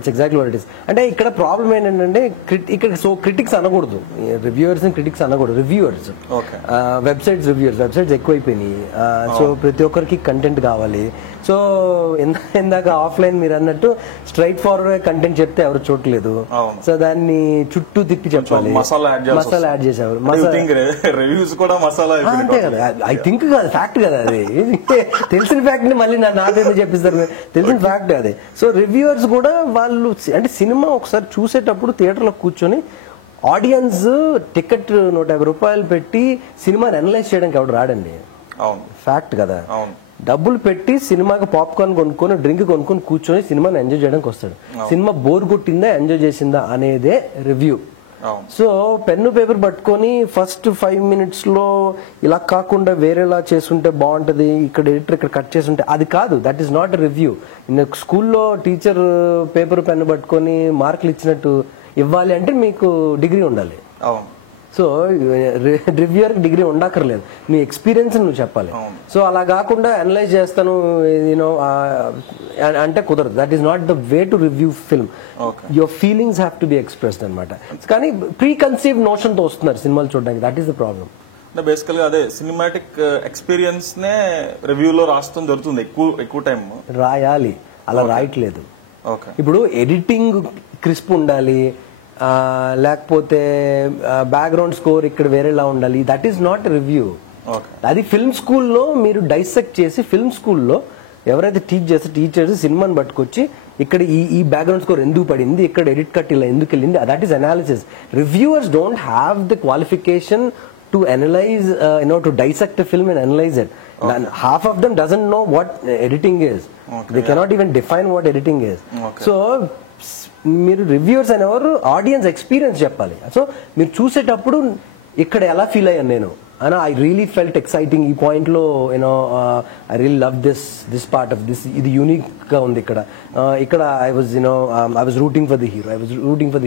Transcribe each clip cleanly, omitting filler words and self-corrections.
That's exactly what it is. అంటే ఇక్కడ problem ఏంటంటే ఇక్కడ సో క్రిటిక్స్ అనకూడదు, రివ్యూవర్స్ క్రిటిక్స్ అనకూడదు, రివ్యూవర్స్. వెబ్సైట్స్ ఎక్కువైపోయినాయి. సో ప్రతి ఒక్కరికి కంటెంట్ కావాలి. సో ఇందాక ఆఫ్లైన్ మీరు అన్నట్టు స్ట్రైట్ ఫార్వర్డ్ కంటెంట్ చెప్తే ఎవరు చూడలేదు. సో దాన్ని చుట్టూ తిప్పి చెప్పాలి, మసాలా యాడ్ చేసేవారు. అంతే కదా, ఐ థింక్ కాదు, ఫ్యాక్ట్ కదా అది. తెలిసిన ఫ్యాక్ట్ ని మళ్ళీ నాతో చెప్పిస్తారు, తెలిసిన ఫ్యాక్ట్ అది. సో రివ్యూవర్స్ కూడా వాళ్ళు అంటే సినిమా ఒకసారి చూసేటప్పుడు థియేటర్లో కూర్చొని ఆడియన్స్ టికెట్ 150 రూపాయలు పెట్టి సినిమాని అనలైజ్ చేయడానికి ఎవడు రాడండి. ఫ్యాక్ట్ కదా. డబ్బులు పెట్టి సినిమాకి పాప్కార్న్ కొనుక్కొని డ్రింక్ కొనుక్కొని కూర్చొని సినిమాని ఎంజాయ్ చేయడానికి వస్తాడు. సినిమా బోర్ కొట్టిందా ఎంజాయ్ చేసిందా అనేదే రివ్యూ. సో పెన్ను పేపర్ పట్టుకొని ఫస్ట్ 5 minutes లో ఇలా కాకుండా వేరేలా చేసుంటే బాగుంటది, ఇక్కడ ఎడిటర్ ఇక్కడ కట్ చేసుంటే, అది కాదు. That is not review. స్కూల్లో టీచర్ పేపర్ పెన్ను పట్టుకొని మార్కులు ఇచ్చినట్టు ఇవ్వాలి అంటే మీకు డిగ్రీ ఉండాలి. సో రివ్యూయర్ డిగ్రీ ఉండక్కర్లేదు, నీ ఎక్స్పీరియన్స్ నువ్వు చెప్పాలి. సో అలా కాకుండా అనలైజ్ చేస్తాను యూనో అంటే కుదరదు. That is not the way to review film. Your feelings have to be expressed అనమాట. కానీ ప్రీ కన్సీవ్డ్ నోషన్ తో వస్తున్నారు సినిమాలు చూడడానికి. That is the problem. అంటే బేసికల్ గా అదే సినిమాటిక్ ఎక్స్పీరియన్స్ నే రివ్యూలో రాస్తాం జరుగుతుంది. ఎక్కువ టైం రాయాలి, అలా రాయట్లేదు. ఇప్పుడు ఎడిటింగ్ క్రిస్ప్ ఉండాలి, లేకపోతే బ్యాక్గ్రౌండ్ స్కోర్ ఇక్కడ వేరేలా ఉండాలి. That is not review. అది ఫిల్మ్ స్కూల్లో మీరు డైసెక్ట్ చేసి, ఫిల్మ్ స్కూల్లో ఎవరైతే టీచ్ చేస్తే టీచర్స్ సినిమాని పట్టుకొచ్చి ఇక్కడ ఈ బ్యాక్గ్రౌండ్ స్కోర్ ఎందుకు పడింది, ఇక్కడ ఎడిట్ కట్ ఇలా ఎందుకు వెళ్ళింది, that is analysis. Reviewers don't have the qualification to analyze, to dissect a film and analyze it. Half of them doesn't know what editing is. They cannot even define what editing is. So మీరు reviewers అనేవారు audience experience చెప్పాలి. So మీరు చూసేటప్పుడు ఇక్కడ ఎలా feel అయ్యాను నేను అన్న, ఐ రియలీ ఫెల్ట్ ఎక్సైటింగ్ ఈ పాయింట్ లో, I really love this part of this, ఇది యూనిక్ గా ఉంది ఇక్కడ. I was rooting for the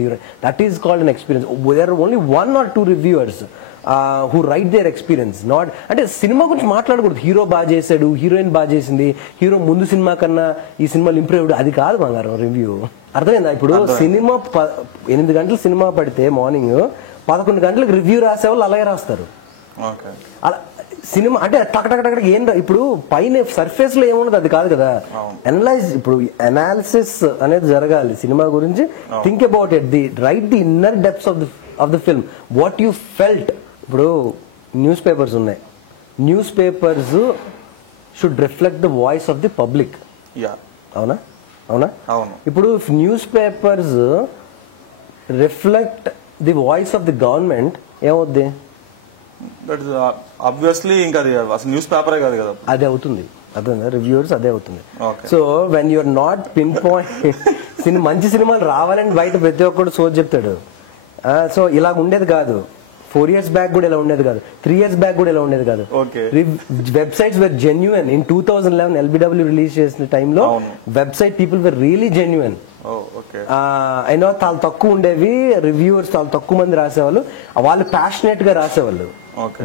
hero. That is called an experience. There are only 1 or 2 reviewers who write their experience. not అంటే సినిమా గురించి మాట్లాడకూడదు, హీరో బాగా చేశాడు, హీరోయిన్ బాగా చేసింది, హీరో ముందు సినిమా కన్నా ఈ సినిమాలు ఇంప్రూవ్, అది కాదు బంగారం రివ్యూ. అర్థమైందా? ఇప్పుడు సినిమా 8 గంటలు సినిమా పడితే మార్నింగ్ 11 గంటలకు రివ్యూ రాసేవాళ్ళు అలాగే రాస్తారు. అలా సినిమా అంటే టక్ ఏం ఇప్పుడు పైన సర్ఫేస్ లో ఏమున్నది అది కాదు కదా. ఇప్పుడు అనాలిసిస్ అనేది జరగాలి సినిమా గురించి. Think about it, right the inner depths of the film, what you felt. ఇప్పుడు న్యూస్ పేపర్స్ ఉన్నాయి, newspapers should reflect the voice of the public. అవునా? ఇప్పుడు newspapers reflect the voice of the government, ఏమవుద్ది? Obviously ఇంకా news పేపరే కాదు కదా, అదే అవుతుంది. అదే రివ్యూవర్స్ అదే అవుతుంది. So when you're not pinpoint, మంచి సినిమాలు రావాలని బయట ప్రతి ఒక్కడు సోచ్ చెప్తాడు. సో ఇలా ఉండేది కాదు. 4 years బ్యాక్ కూడా ఇలా ఉండేది కాదు, 3 years బ్యాక్ కూడా ఇలా ఉండేది కాదు. Websites were genuine. In 2011 LBW release చేసిన టైంలో website people were really genuine. అయినా చాలా తక్కువ ఉండేవి రివ్యూవర్స్, చాలా తక్కువ మంది రాసేవాళ్ళు, వాళ్ళు ప్యాషనేట్ గా రాసేవాళ్ళు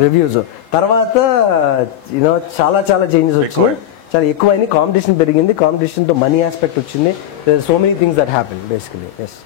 రివ్యూస్. తర్వాత చాలా చేంజెస్ వచ్చినాయి, చాలా ఎక్కువైంది, కాంపిటీషన్ పెరిగింది, కాంపిటీషన్ తో మనీ ఆస్పెక్ట్ వచ్చింది. So many things that happen basically. Yes.